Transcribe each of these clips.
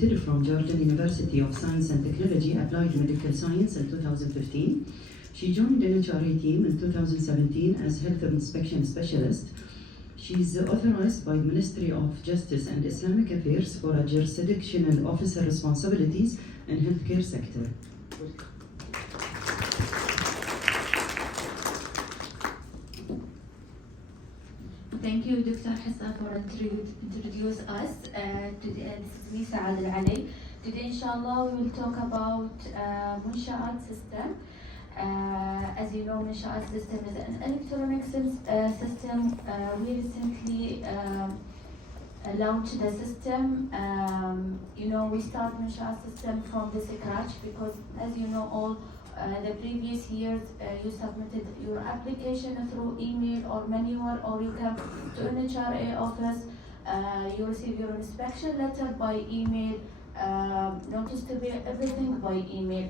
From Georgia University of Science and Technology, Applied Medical Science in 2015. She joined NHRA team in 2017 as Health Inspection Specialist. She's authorized by the Ministry of Justice and Islamic Affairs for a jurisdictional officer responsibilities in healthcare sector. Thank you, Dr. Hassa, for introduce us. Today, this is me, Saad Al-Ali. Today, inshallah, we will talk about Munshaat system. As you know, Munshaat system is an electronic system. We recently launched the system. We start Munshaat system from the scratch because, as you know, all the previous years you submitted your application through email or manual, or you come to an HRA office, you receive your inspection letter by email, notice to be everything by email.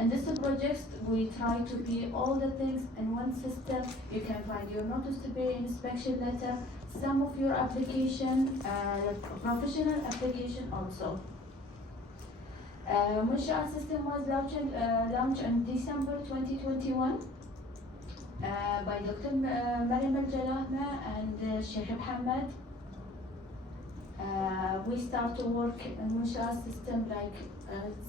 In this project, we try to be all the things in one system. You can find your notice to be inspection letter, some of your application, professional application also. Munshaat system was launched in December 2021 by Dr. Mariam Al-Jalahma and Sheikh Mohammed. We start to work in Munshaat system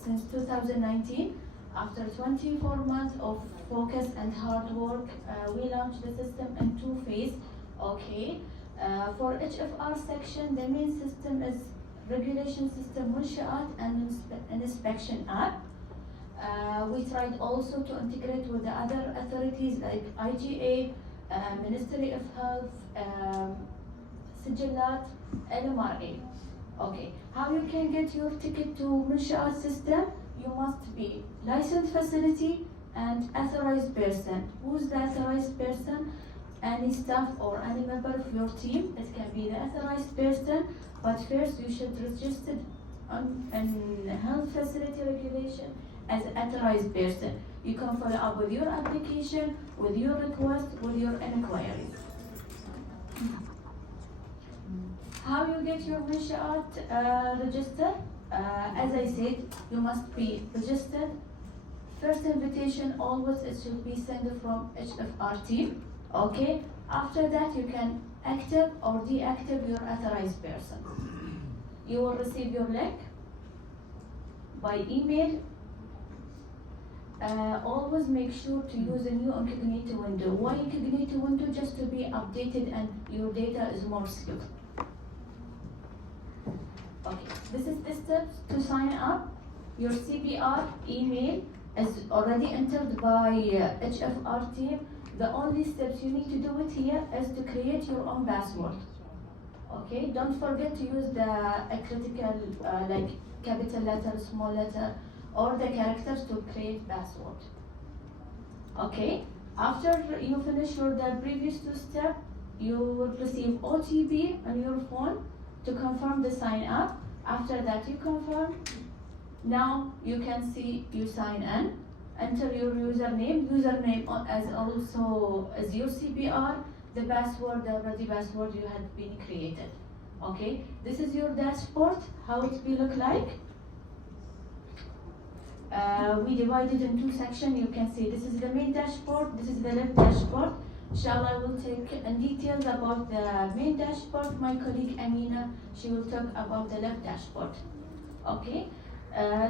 since 2019. After 24 months of focus and hard work, we launched the system in 2 phases. Okay, for HFR section, the main system is regulation system Munshaat and inspection app. We tried also to integrate with the other authorities like IGA, Ministry of Health, Sigillat, LMRA. Okay, how you can get your ticket to Munshaat system? You must be licensed facility and authorized person. Who's the authorized person? Any staff or any member of your team. It can be the authorized person, but first you should register in health facility regulation as authorized person. You can follow up with your application, with your request, with your inquiries. How you get your Munshaat register? As I said, you must be registered. First invitation always it should be sent from HFR team. Okay. After that, you can active or deactive your authorized person. You will receive your link by email. Always make sure to use a new incognito window. Why incognito window? Just to be updated and your data is more secure. Okay, this is the steps to sign up. Your CBR email is already entered by HFR team. The only steps you need to do it here is to create your own password. Okay, don't forget to use the critical like capital letter, small letter, or the characters to create password. Okay, after you finish the previous 2 steps, you will receive OTP on your phone to confirm the sign up. After that, you confirm. Now you can see you sign in. Enter your username as also as your CBR, the password, the ready password you had been created. Okay, this is your dashboard, how it will look like. We divided in 2 sections. You can see this is the main dashboard, this is the left dashboard. Inshallah, I will take in details about the main dashboard. My colleague Amina, she will talk about the left dashboard. Okay.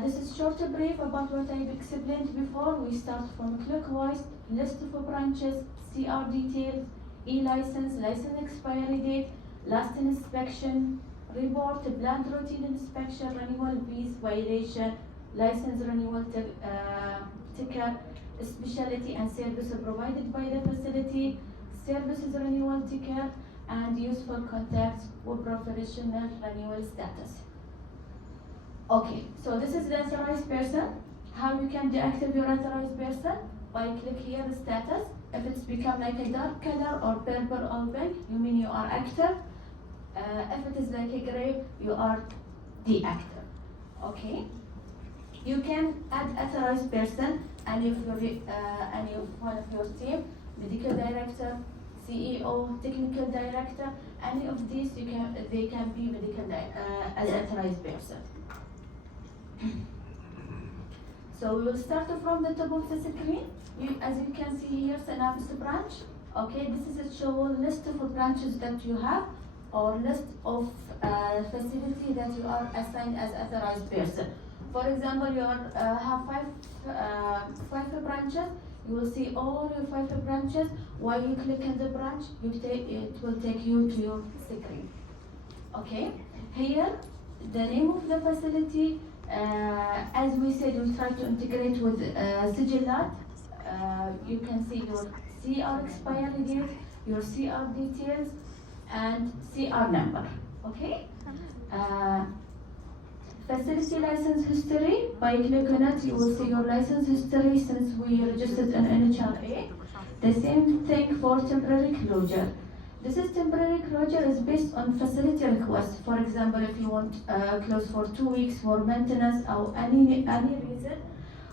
This is short brief about what I explained before. We start from clockwise, list of branches, CR details, e-license, license expiry date, last inspection, report, planned routine inspection, renewal fees, violation, license renewal ticker, specialty and service provided by the facility, services renewal ticker, and useful contacts for professional renewal status. Okay, so this is the authorized person. How you can deactivate your authorized person? By click here status. If it's become like a dark color or purple or pink, you mean you are active. If it is like a gray, you are deactive. Okay. You can add authorized person any of one of your team, medical director, CEO, technical director, any of these they can be medical as authorized person. So we will start from the top of the screen. As you can see here, synapse branch. Okay, this is a show list of branches that you have, or list of facility that you are assigned as authorized person. For example, you have five branches. You will see all your 5 branches. While you click on the branch, it will take you to your screen. Okay, here the name of the facility. As we said, we'll try to integrate with Sigillat. You can see your CR expiry date, your CR details, and CR number. Okay. Facility license history. By click on it, you will see your license history since we registered an NHRA. The same thing for temporary closure. This is temporary closure is based on facility request. For example, if you want close for 2 weeks for maintenance or any reason,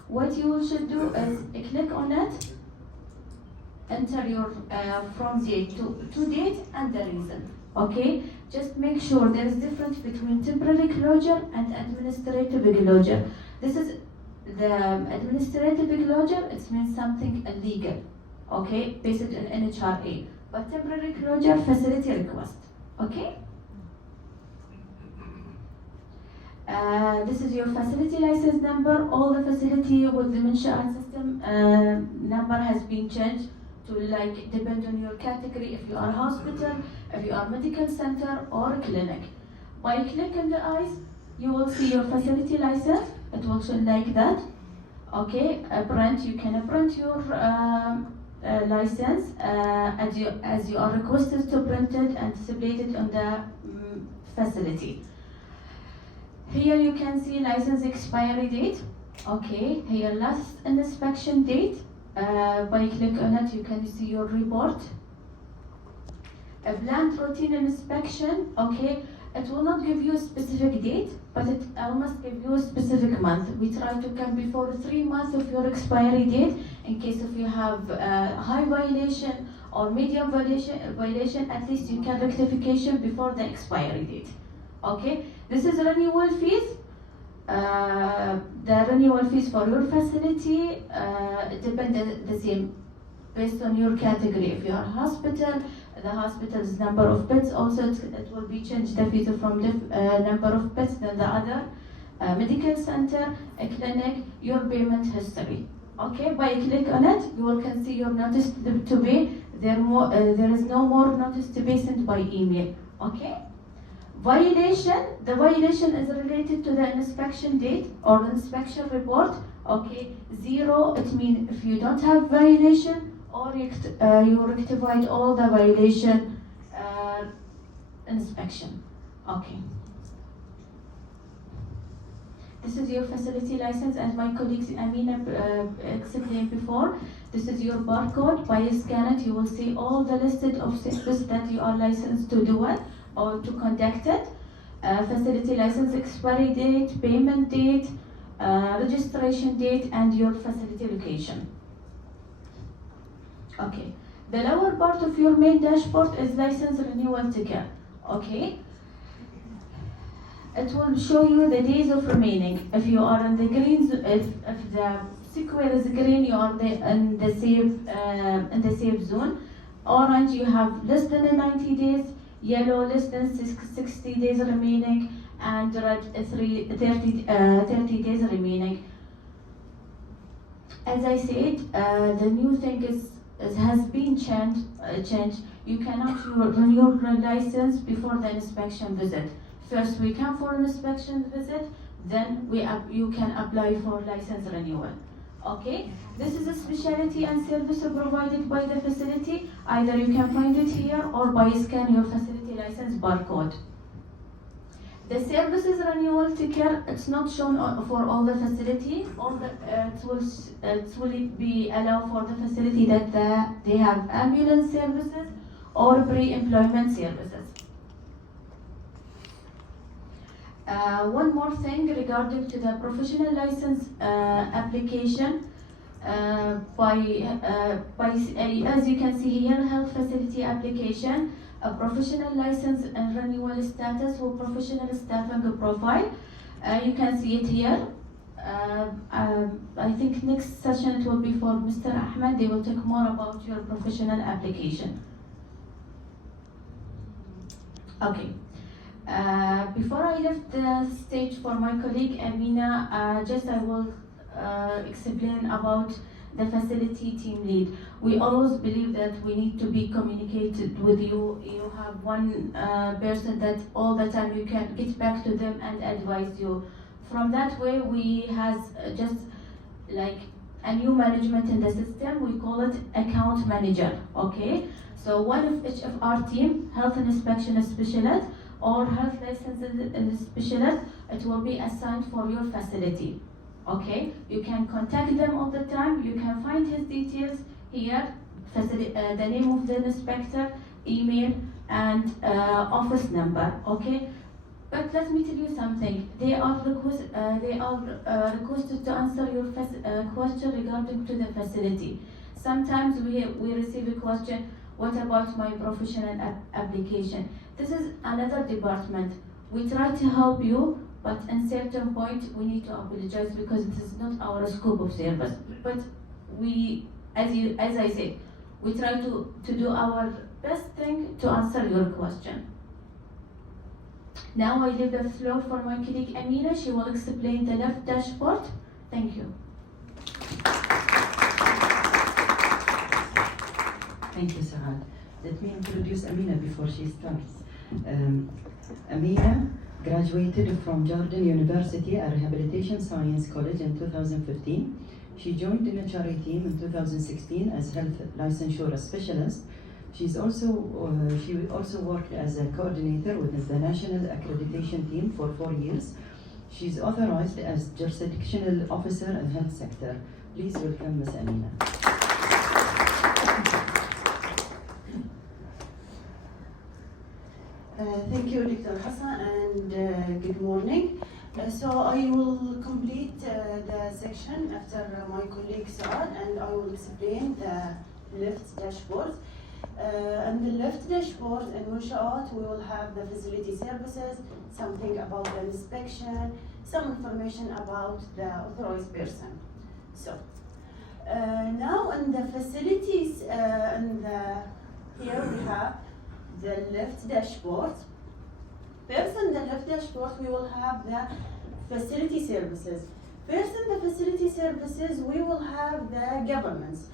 what you should do is click on it, enter your from date to date and the reason. Okay, just make sure there is difference between temporary closure and administrative closure. This is the administrative closure. It means something illegal. Okay, based on NHRA. But temporary closure, facility request. Okay. This is your facility license number. All the facility with the Munshaat system number has been changed to depend on your category. If you are hospital, if you are medical center or clinic. By click on the eyes, you will see your facility license. It will show like that. Okay, print. You can print your license as you are requested to print it and display it on the facility. Here you can see license expiry date. Okay, here last inspection date. By click on it, you can see your report. A planned routine inspection. Okay, it will not give you a specific date, but it must give you a specific month. We try to come before 3 months of your expiry date in case if you have high violation or medium violation, at least you can rectification before the expiry date. Okay, this is renewal fees. The renewal fees for your facility depend the same based on your category. If you are hospital, the hospital's number of beds also it will be changed the fees from the number of beds than the other. Medical center, a clinic, your payment history. Okay, by click on it, you will can see your notice to pay. There is no more notice to be sent by email. Okay. Violation. The violation is related to the inspection date or inspection report. Okay, 0. It means if you don't have violation or you rectified all the violation inspection. Okay. This is your facility license, as my colleagues Amina explained before. This is your barcode. By scan it, you will see all the listed of services that you are licensed to do it or to conduct it. Facility license expiry date, payment date, registration date, and your facility location. Okay. The lower part of your main dashboard is license renewal ticker. Okay. It will show you the days of remaining. If you are in the green, if the square is green, you are in the safe zone. Orange, you have less than 90 days. Yellow, less than 60 days remaining, and red, 30 days remaining. As I said, the new thing has been changed. You cannot renew your license before the inspection visit. First, we come for an inspection visit, then you can apply for license renewal. Okay, this is a specialty and service provided by the facility. Either you can find it here or by scan your facility license barcode. The services renewal ticker, it's not shown for all the facility. It will be allowed for the facility that they have ambulance services or pre-employment services. One more thing regarding to the professional license application. As you can see here, health facility application, a professional license and renewal status for professional staffing profile. You can see it here. I think next session it will be for Mr. Ahmed. They will talk more about your professional application. Okay. Before I left the stage for my colleague Amina, just I will explain about the facility team lead. We always believe that we need to be communicated with you. You have one person that all the time you can get back to them and advise you. From that way, we has just like a new management in the system. We call it account manager. Okay. So one of each of our team, health inspection specialist or health license specialist, it will be assigned for your facility. Okay, you can contact them all the time. You can find his details here, the name of the inspector, email, and office number. Okay, but let me tell you something. They are requested to answer your question regarding to the facility. Sometimes we receive a question. What about my professional application? This is another department. We try to help you, but in certain point we need to apologize because it is not our scope of service. But we, as I said, we try to do our best thing to answer your question. Now I leave the floor for my colleague Amina. She will explain the left dashboard. Thank you. Thank you, Saad. Let me introduce Amina before she starts. Amina graduated from Jordan University, a rehabilitation science college in 2015. She joined the NHRA team in 2016 as health licensure specialist. She also worked as a coordinator with the national accreditation team for 4 years. She's authorized as jurisdictional officer in health sector. Please welcome Ms. Amina. Thank you, Dr. Hassan, and good morning. So I will complete the section after my colleague Saad, and I will explain the left dashboard. And the left dashboard in Munshaat, we will have the facility services, something about the inspection, some information about the authorized person. So now in the facilities, here we have the left dashboard. First in the left dashboard, we will have the facility services. First in the facility services, we will have the governance.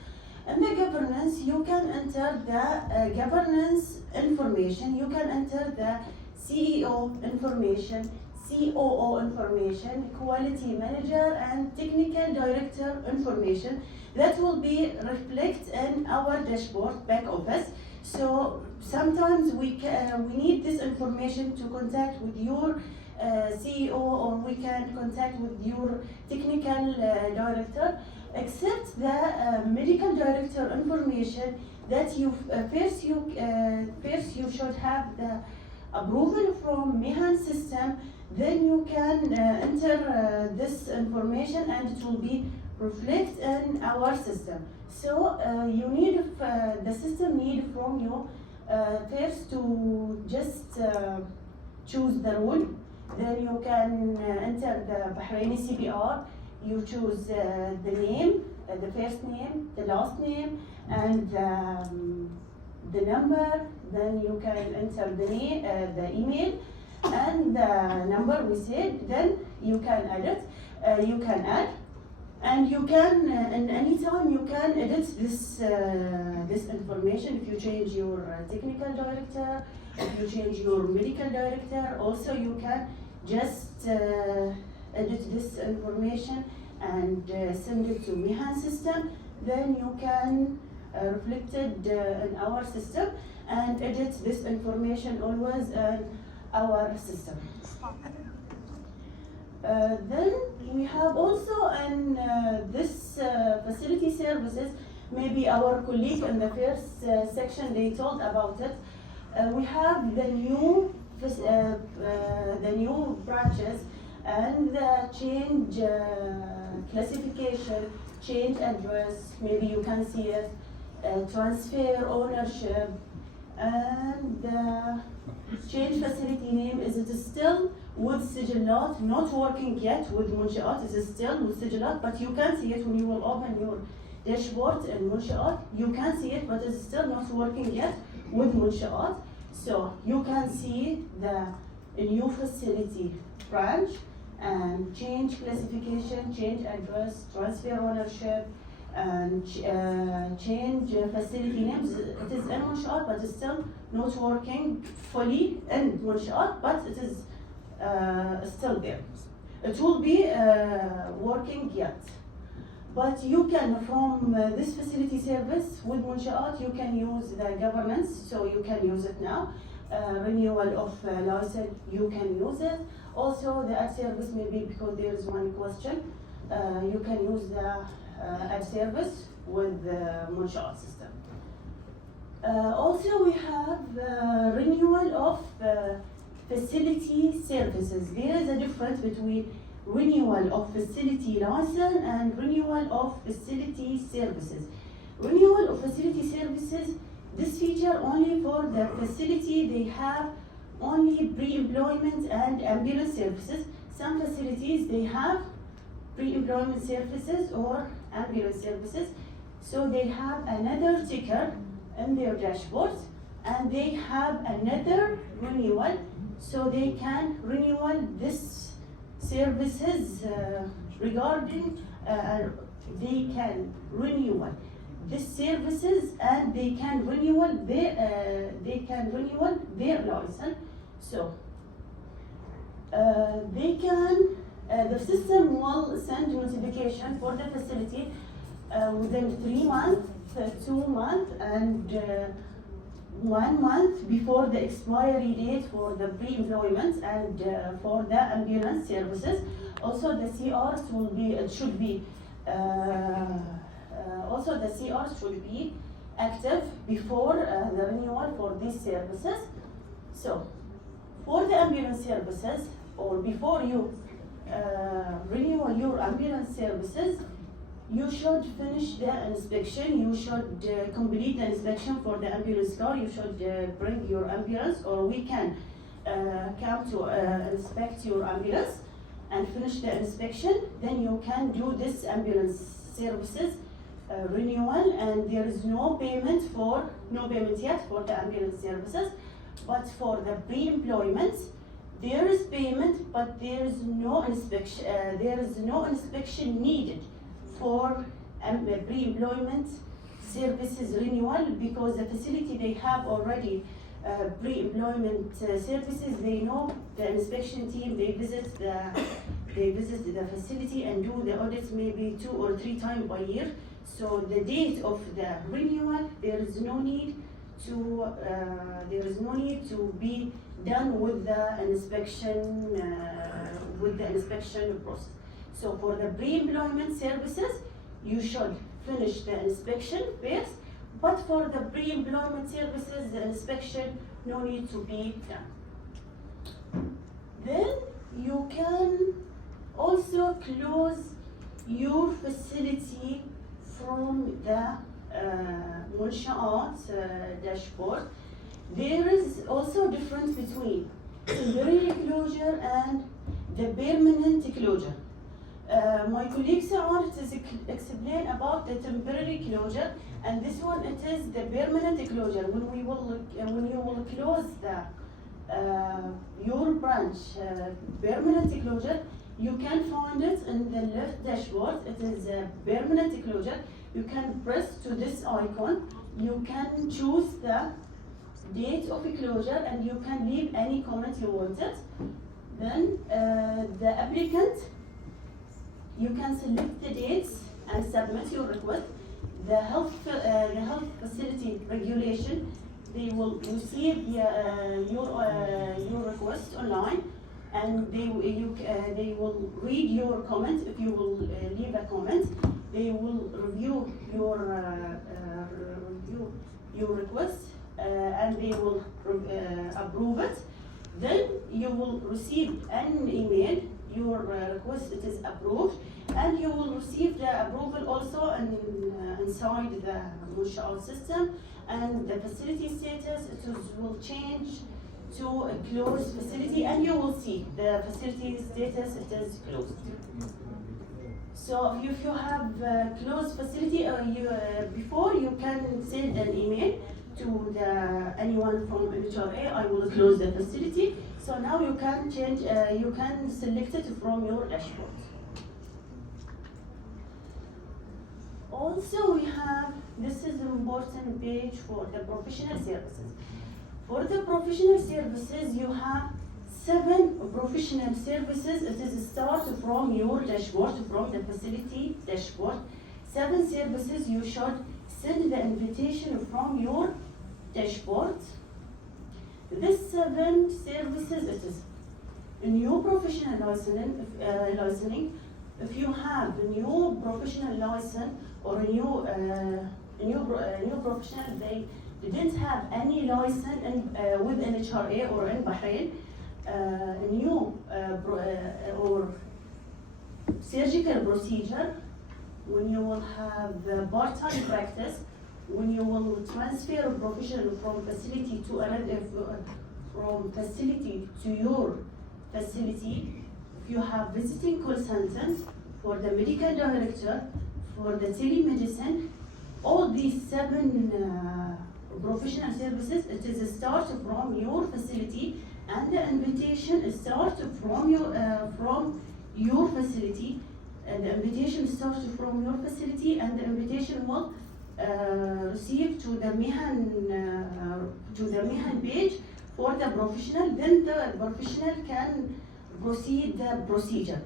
In the governance, you can enter the governance information. You can enter the CEO information, COO information, quality manager, and technical director information. That will be reflected in our dashboard back office. So sometimes we need this information to contact with your CEO, or we can contact with your technical director, except the medical director information that you first you should have the approval from Mihan system. Then you can enter this information, and it will be reflected in our system. So you need the system need from you first to just choose the rule. Then you can enter the Bahraini CPR. You choose the name, the first name, the last name, and the number. Then you can enter the name, the email, and the number we said. Then you can edit. You can add. And you can, in any time, you can edit this information. If you change your technical director, if you change your medical director, also you can just edit this information and send it to Mihan system. Then you can reflect it in our system and edit this information always in our system. Then we have also in this facility services, maybe our colleague in the first section they told about it. We have the new branches and the change classification, change address. Maybe you can see it, transfer ownership, and change facility name. Is it still with سجلات, not working yet with Munshaat. It is still with سجلات, but you can see it when you will open your dashboard in Munshaat. You can see it, but it's still not working yet with Munshaat. So you can see the new facility branch and change classification, change address, transfer ownership, and change facility names. It is in Munshaat, but it's still not working fully in Munshaat, but it is still there. It will be working yet. But you can, from this facility service with Munshaat, you can use the governance, so you can use it now. Renewal of license, you can use it. Also, the ad service, maybe because there is one question, you can use the ad service with the Munshaat system. Also, we have renewal of facility services. There is a difference between renewal of facility license and renewal of facility services. Renewal of facility services, this feature only for the facility they have only pre-employment and ambulance services. Some facilities they have pre-employment services or ambulance services, so they have another ticker in their dashboards and they have another renewal, so they can renewal this services regarding they can renewal these services and they can renewal their license. So they can the system will send notification for the facility within 3 months, 2 months, and 1 month before the expiry date for the pre-employment and for the ambulance services. Also, the CRs will be should be also the CRs should be active before the renewal for these services. So, for the ambulance services, or before you renew your ambulance services, you should finish the inspection. You should complete the inspection for the ambulance car. You should bring your ambulance, or we can come to inspect your ambulance and finish the inspection. Then you can do this ambulance services renewal, and there is no payment yet for the ambulance services. But for the pre-employment, there is payment, but there is no inspection. There is no inspection needed for pre-employment services renewal, because the facility they have already pre-employment services. They know the inspection team. They visit the facility and do the audits maybe 2 or 3 times per year. So the date of the renewal, there is no need to be done with the inspection process. So for the pre-employment services, you should finish the inspection first. But for the pre-employment services, the inspection no need to be done. Then you can also close your facility from the Munshaat dashboard. There is also difference between temporary closure and the permanent closure. My colleague Saad has explained about the temporary closure, and this one it is the permanent closure. When you will close the your branch permanent closure, you can find it in the left dashboard. It is a permanent closure. You can press to this icon. You can choose the date of closure, and you can leave any comment you wanted. Then the applicant, you can select the dates and submit your request. The health facility regulation, they will receive your request online, and they will read your comment. If you will leave a comment, they will review your request and they will approve it. Then you will receive an email. Your request it is approved, and you will receive the approval also inside the Munshaat system, and the facility status will change to a closed facility, and you will see the facility status, it is closed. So if you have a closed facility, before you can send an email to anyone from MHRA, I will close the facility. So now you can change, you can select it from your dashboard. Also, we have, this is an important page for the professional services. For the professional services, you have 7 professional services. It is start from your dashboard, from the facility dashboard. 7 services you should send the invitation from your dashboard. This 7 services, it is a new professional licensing. If you have a new professional license or a new professional, they didn't have any license with NHRA or in Bahrain, new or surgical procedure, when you will have part-time practice, when you will transfer a professional from facility to another, from facility to your facility, if you have visiting consultant, for the medical director, for the telemedicine, all these 7 professional services, it is a start from your facility, and the invitation is start from your facility, and the invitation starts from your facility, and the invitation will receive to the Mihan page for the professional. Then the professional can proceed the procedure.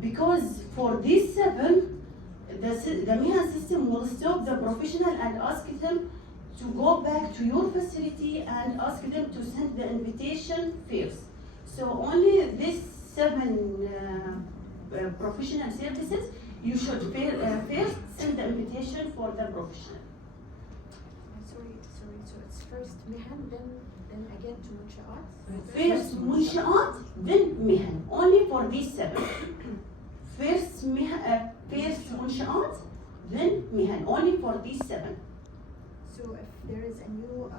Because for these 7, the Mihan system will stop the professional and ask them to go back to your facility and ask them to send the invitation first. So only these 7 professional services, you should first send the invitation for the professional. Sorry. So it's first Mihan, then again to Munshaat? First Munshaat, then Mihan. Only for these 7. First Munshaat, then Mihan. Only for these 7. So if there is a new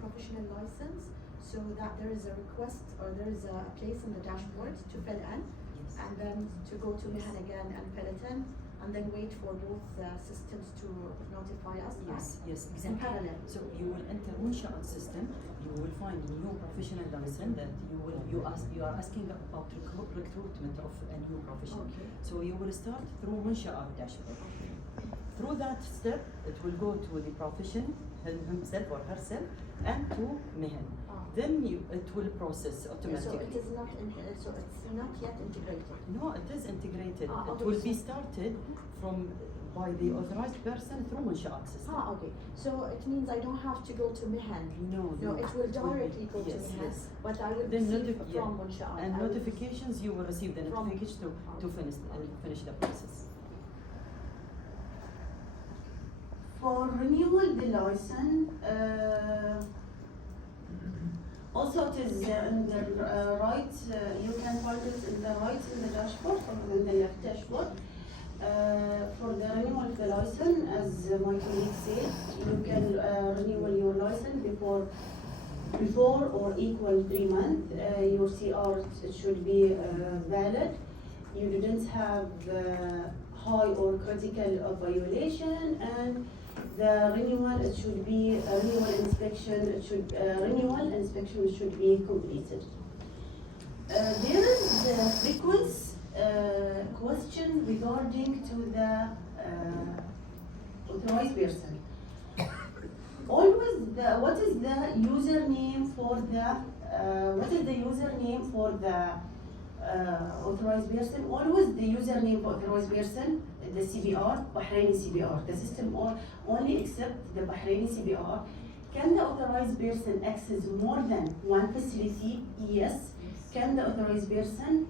professional license, so that there is a request or there is a place in the dashboard to fill in, and then to go to Mihan again and fill it in, and then wait for both systems to notify us back. Yes, In exactly. parallel. So you will enter Munshaat system. You will find a new professional license that you are asking about recruitment of a new professional. Okay. So you will start through Munshaat dashboard. Through that step, it will go to the profession himself or herself and to Mihan. Then it will process automatically. So it is not so it's not yet integrated. No, it is integrated. Okay, It will be so- started by the authorized person through Munshaat system. Okay. So it means I don't have to go to Mihan. No, No, it will directly go to yes, Mihan, yes. but I will Then receive yeah. from Munshaat. And I will- notifications, you will receive the From- notification to finish the process. For renewal the license, also it is in the right, you can find it in the right in the dashboard or in the left dashboard. For the renewal of the license, as my colleague said, you can renew your license before or equal 3 months. Your CR it should be valid. You didn't have high or critical violation, and the renewal it should be renewal inspection. Renewal inspection should be completed. There is a frequent question regarding to the authorized person. Always what is the username for the authorized person? Always the username for authorized person, the CBR, Bahraini CBR. The system only accept the Bahraini CBR. Can the authorized person access more than one facility? Yes. Can the authorized person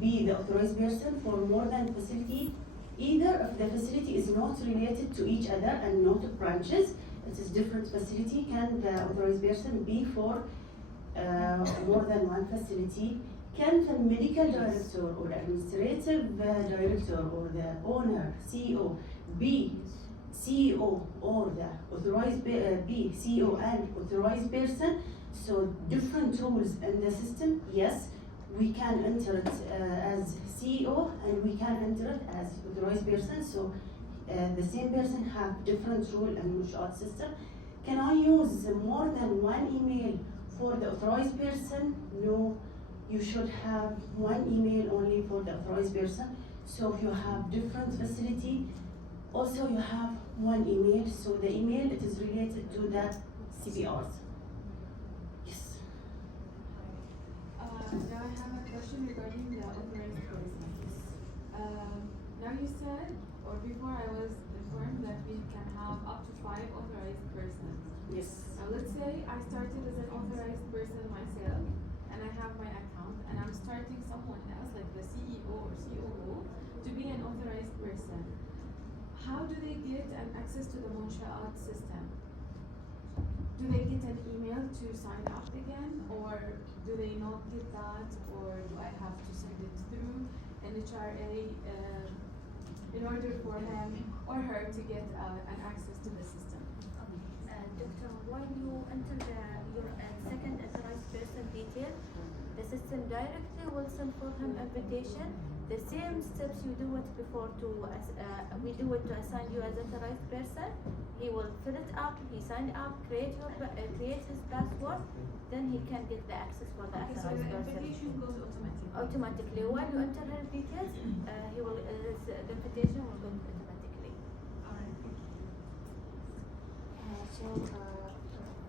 be the authorized person for more than facility? Either if the facility is not related to each other and not branches, it is different facility, can the authorized person be for more than one facility? Can the medical director or administrative director or the owner, CEO, be CEO or the authorized be CEO and authorized person? So different roles in the system, yes, we can enter it as CEO and we can enter it as authorized person. So the same person have different role in Munshaat system. Can I use more than one email for the authorized person? No, you should have one email only for the authorized person. So if you have different facility, also you have one email. So the email, it is related to the CPRs. Yes. Now I have a question regarding the authorized persons. Now you said, or before I was informed that we can have up to 5 authorized persons. Yes. Now let's say I started as an authorized person myself, and I have my account, and I'm starting someone else, like the CEO or COO, to be an authorized person. How do they get an access to the Munshaat system? Do they get an email to sign up again, or do they not get that, or do I have to send it through NHRA in order for him or her to get an access to the system? Doctor, when you enter your second authorized person detail, the system directly will send for him invitation. The same steps you do it before we do it to assign you as authorized person. He will fill it up, he sign up, create his password, then he can get the access for the Okay, so authorized the person. invitation goes automatically. Automatically, when you enter his details, the invitation will go automatically.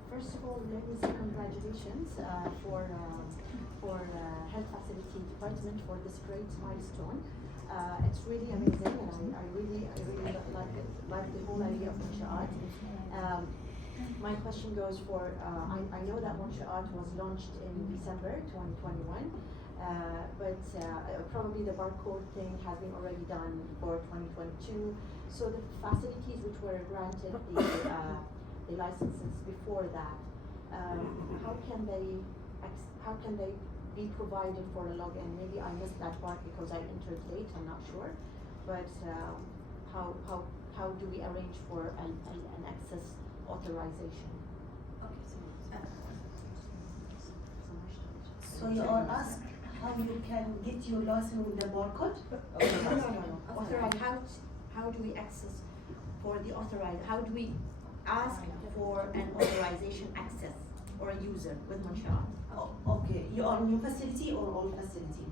First of all, let me say congratulations for Health Facility Department for this great milestone. It's really amazing, and I really like the whole idea of Munshaat. My question goes for, I know that Munshaat was launched in December 2021, but probably the barcode thing has been already done for 2022. So the facilities which were granted the licenses before that, how can they be provided for a login? Maybe I missed that part because I entered late, I'm not sure. But how do we arrange for an access authorization? So you are asked how you can get your license with the barcode? No. Authorized, how do we access for the authorized? How do we ask for an authorization access or a user with Munshaat? Oh, okay, you are new facility or old facility?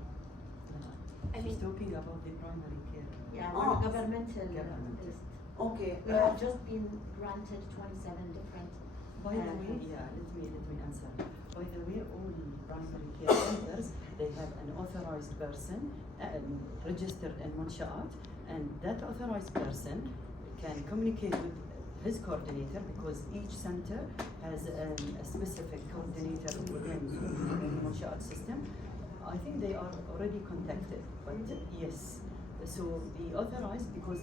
She's talking about the primary care. Yeah, Oh. we're a governmental Governmental. list. Okay. We have just been granted 27 different. By the way, let me answer. By the way, all primary care centers, they have an authorized person registered in Munshaat, and that authorized person can communicate with his coordinator, because each center has a specific coordinator within the Munshaat system. I think they are already contacted, but yes. So the authorized, because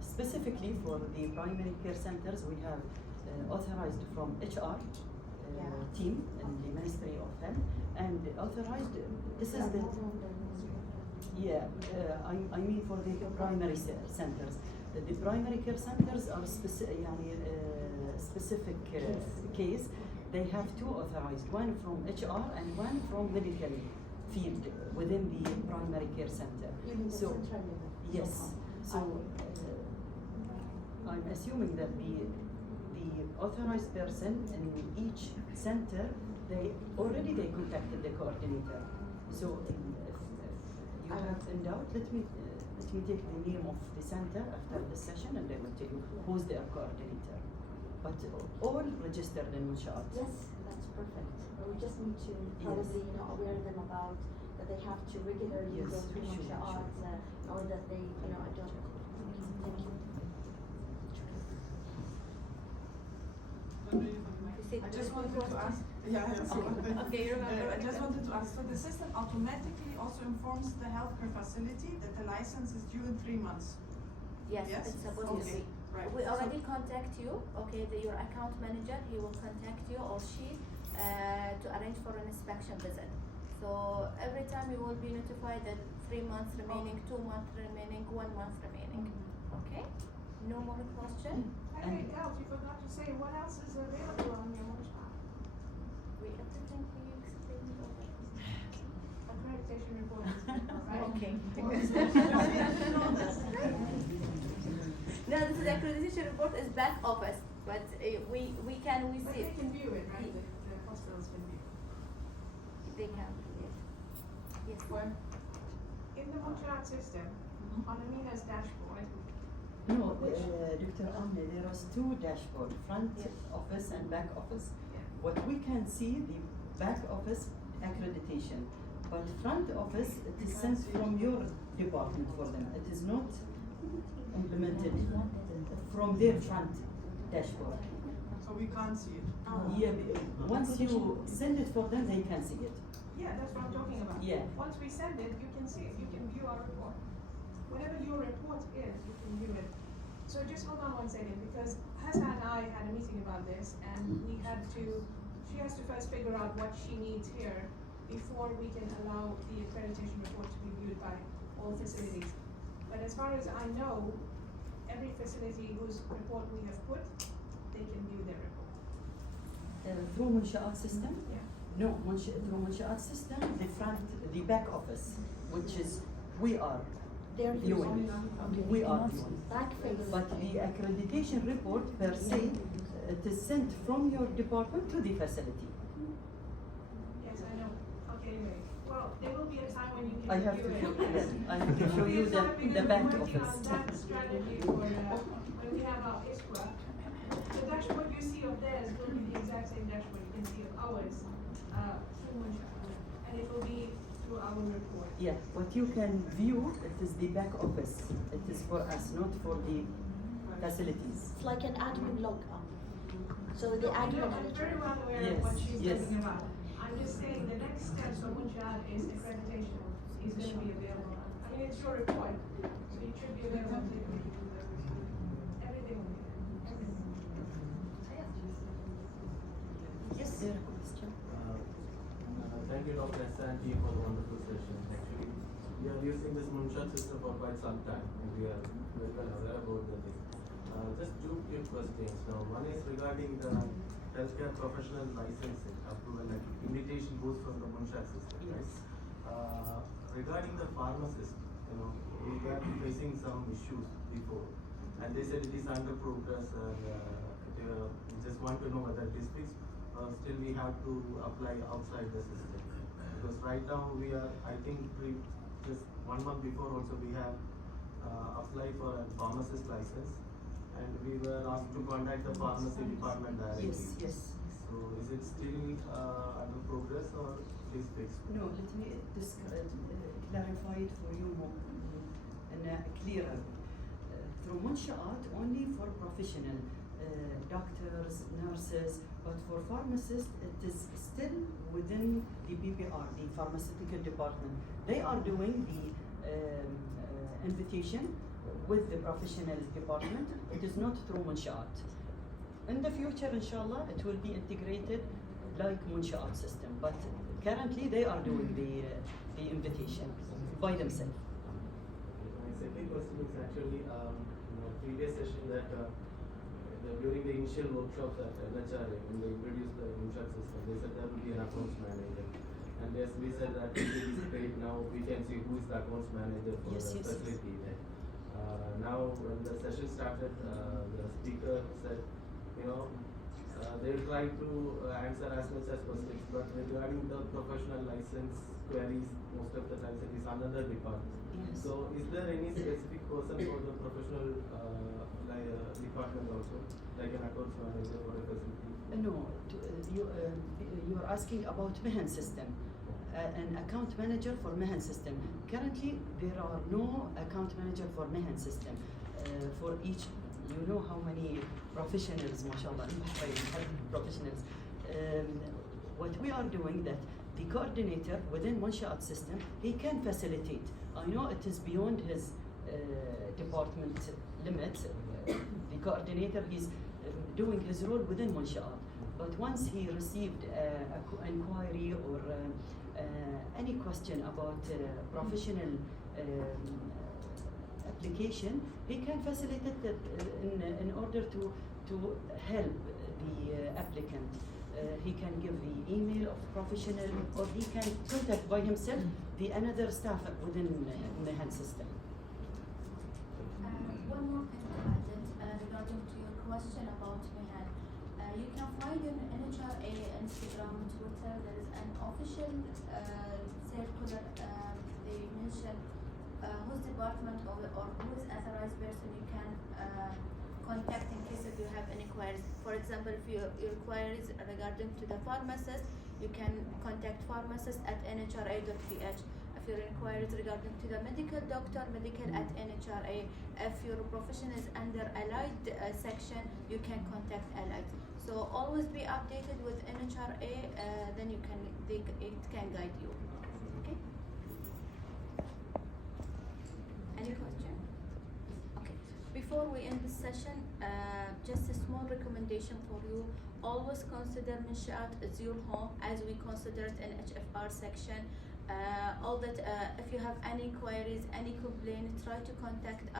specifically for the primary care centers, we have authorized from HR team in the Ministry of Health, and authorized, this is the, I mean for the primary centers. The primary care centers are specific case. They have two authorized, one from HR and one from medical field within the primary care center. So yes, so I'm assuming that the authorized person in each center, they contacted the coordinator. So if you have in doubt, let me take the name of the center after the session, and I will tell you who's their coordinator. But all registered in Munshaat. Yes, that's perfect. We just need to probably aware them about that they have to regularly go through Munshaat, or that they adopt. Thank you. I just wanted to ask. Okay, you remember. I just wanted to ask. So the system automatically also informs the healthcare facility that the license is due in 3 months. Yes, Yes? it's supposed to Okay, be. right. We So- already contact you, okay, your account manager, he will contact you or she to arrange for an inspection visit. So every time you will be notified that 3 months remaining, 2 months remaining, 1 month remaining. Okay? No more question? Anything else? You forgot to say what else is available on your Munshaat? everything we explained over. Accreditation report is right? Okay. Or No, this is accreditation report is back office, but we but see they can view it, right? The hospitals can view. they can yes. Yes. Well, in the Munshaat system, on Amina's dashboard, No, Dr. Amne, there is two dashboard, front office and back office. Yeah. What we can see, the back office accreditation, but front office, it is sent from your department for them. It is not implemented from their front dashboard. so we can't see it. Yeah, once you send it for them, they can see it. Yeah, that's what I'm talking about. Yeah. Once we send it, you can see it, you can view our report. Whatever your report is, you can view it. So just hold on 1 second, because Hassan and I had a meeting about this, and we had to, she has to first figure out what she needs here before we can allow the accreditation report to be viewed by all facilities. But as far as I know, every facility whose report we have put, they can view their report. Through Munshaat system? Yeah. No, through Munshaat system, the front, the back office, which is, we are They're viewing. We are viewing. back face. But the accreditation report per se, it is sent from your department to the facility. Yes, I know. Okay, anyway. Well, there will be a time when you can I have to view show, it. yes, I have to show you the back We're working office. on that strategy for, when we have our ISQA. The dashboard you see of theirs will be the exact same dashboard you can see of ours, through Munshaat. And it will be through our report. Yeah, what you can view, it is the back office. It is for us, not for the facilities. It's like an admin log. So the I admin know, I'm manager. very well aware Yes, of what she's yes. talking about. I'm just saying the next steps for Munshaat is accreditation is gonna be available. I mean, it's your report, so it should be available to you. Everything will be there. Everything. Yes, there a question? Thank you, Dr. Hassan, for the wonderful session. Actually, we are using this Munshaat system for quite some time, and we are very well aware about the thing. Just two quick questions. Now, one is regarding the healthcare professional licensing approval, like invitation goes from the Munshaat system, right? Yes. Regarding the pharmacist, we were facing some issues before, and they said it is under progress. Just want to know whether it is fixed, or still we have to apply outside the system. Because right now we are, I think, just 1 month before also we have applied for a pharmacist license, and we were asked to contact the pharmacy department directly. Yes, yes. So is it still under progress or it is fixed? No, let me clarify it for you more and clearer. Through Munshaat, only for professional doctors, nurses, but for pharmacists, it is still within the PPR, the pharmaceutical department. They are doing the invitation with the professional department. It is not through Munshaat. In the future, inshallah, it will be integrated like Munshaat system. But currently, they are doing the invitation by themselves. My second question is actually, in a previous session that during the initial workshops at NHRA, when they introduced the Munshaat system, they said there will be an accounts manager. And yes, we said that it is great. Now we can see who is the accounts manager for Yes, the yes, yes. facility. Right? Now when the session started, the speaker said, they'll try to answer as much as possible, but regarding the professional license queries, most of the times it is another department. Yes. So is there any specific person for the professional department also, like an accounts manager or a facility? No, you are asking about Mehan system, an account manager for Mehan system. Currently, there are no account manager for Mehan system. For each, you know how many professionals, mashallah, in Bahrain, professionals. What we are doing that the coordinator within Munshaat system, he can facilitate. I know it is beyond his department limit. The coordinator is doing his role within Munshaat. But once he received an inquiry or any question about professional application, he can facilitate it in order to help the applicant. he can give the email of professional, or he can contact by himself the another staff within Mehan system. One more thing to add regarding to your question about Mehan. You can find in NHRA, Instagram, Twitter, there is an official circular, they mention whose department or who is authorized person you can contact in case if you have any queries. For example, if your queries regarding to the pharmacist, you can contact pharmacist at nhra.ph. If your inquiries regarding to the medical doctor, medical at NHRA. If your profession is under allied section, you can contact allied. So always be updated with NHRA, then it can guide you. Okay? Any question? Okay. Before we end this session, just a small recommendation for you. Always consider Munshaat as your home, as we consider it in HFR section. If you have any queries, any complaint, try to contact us.